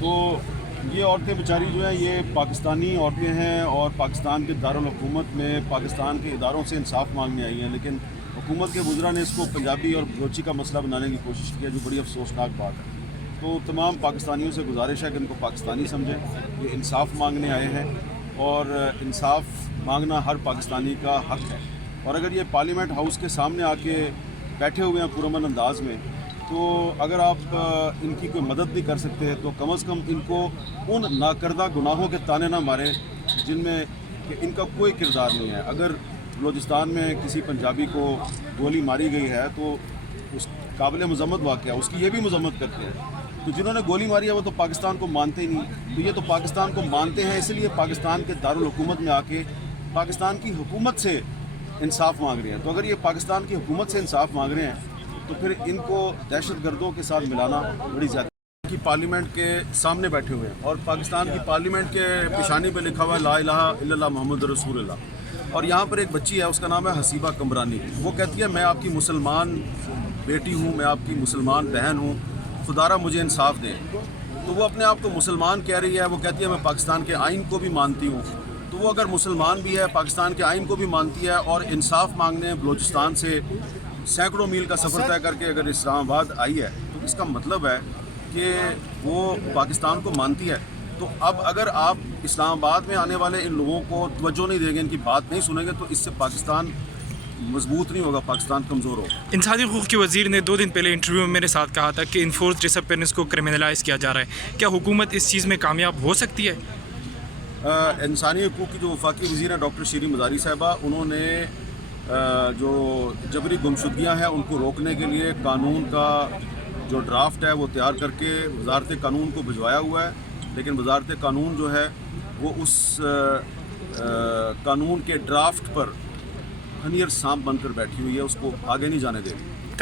تو یہ عورتیں بیچاری جو ہیں یہ پاکستانی عورتیں ہیں اور پاکستان کے دارالحکومت میں پاکستان کے اداروں سے انصاف مانگنے آئی ہیں، لیکن حکومت کے وزراء نے اس کو پنجابی اور بلوچی کا مسئلہ بنانے کی کوشش کی ہے، جو بڑی افسوسناک بات ہے۔ تو تمام پاکستانیوں سے گزارش ہے کہ ان کو پاکستانی سمجھیں، یہ انصاف مانگنے آئے ہیں اور انصاف مانگنا ہر پاکستانی کا حق ہے۔ اور اگر یہ پارلیمنٹ ہاؤس کے سامنے آ کے بیٹھے ہوئے ہیں پرامن انداز میں، تو اگر آپ ان کی کوئی مدد نہیں کر سکتے تو کم از کم ان کو ان ناکردہ گناہوں کے تانے نہ ماریں جن میں کہ ان کا کوئی کردار نہیں ہے۔ اگر بلوچستان میں کسی پنجابی کو گولی ماری گئی ہے تو اس قابل مذمت واقعہ، اس کی یہ بھی مذمت کرتے ہیں۔ تو جنہوں نے گولی ماری ہے وہ تو پاکستان کو مانتے ہی نہیں، تو یہ تو پاکستان کو مانتے ہیں، اس لیے پاکستان کے دارالحکومت میں آ کے پاکستان کی حکومت سے انصاف مانگ رہے ہیں۔ تو اگر یہ پاکستان کی حکومت سے انصاف مانگ رہے ہیں تو پھر ان کو دہشت گردوں کے ساتھ ملانا بڑی زیادہ کی پارلیمنٹ کے سامنے بیٹھے ہوئے ہیں اور پاکستان کی پارلیمنٹ کے پیشانی پہ لکھا ہوا ہے لا الہ الا اللہ محمد رسول اللہ، اور یہاں پر ایک بچی ہے، اس کا نام ہے حسیبہ کمرانی۔ وہ کہتی ہے میں آپ کی مسلمان بیٹی ہوں، میں آپ کی مسلمان بہن ہوں، خدا را مجھے انصاف دیں۔ تو وہ اپنے آپ کو مسلمان کہہ رہی ہے، وہ کہتی ہے میں پاکستان کے آئین کو بھی مانتی ہوں۔ تو وہ اگر مسلمان بھی ہے، پاکستان کے آئین کو بھی مانتی ہے اور انصاف مانگنے بلوچستان سے سینکڑوں میل کا سفر طے کر کے اگر اسلام آباد آئی ہے تو اس کا مطلب ہے کہ وہ پاکستان کو مانتی ہے۔ تو اب اگر آپ اسلام آباد میں آنے والے ان لوگوں کو توجہ نہیں دیں گے، ان کی بات نہیں سنیں گے، تو اس سے پاکستان مضبوط نہیں ہوگا، پاکستان کمزور ہوگا۔ انسانی حقوق کے وزیر نے 2 دن پہلے انٹرویو میں میرے ساتھ کہا تھا کہ انفورس ڈس اپیئرنس کو کرمنلائز کیا جا رہا ہے، کیا حکومت اس چیز میں کامیاب ہو سکتی ہے؟ انسانی حقوق کی جو وفاقی وزیر ہیں ڈاکٹر شیریں مزاری صاحبہ، انہوں نے جو جبری گمشدگیاں ہیں ان کو روکنے کے لیے قانون کا جو ڈرافٹ ہے وہ تیار کر کے وزارت قانون کو بھجوایا ہوا ہے، لیکن وزارت قانون جو ہے وہ اس قانون کے ڈرافٹ پر ہنیر سانپ بن کر بیٹھی ہوئی ہے، اس کو آگے نہیں جانے دے رہی۔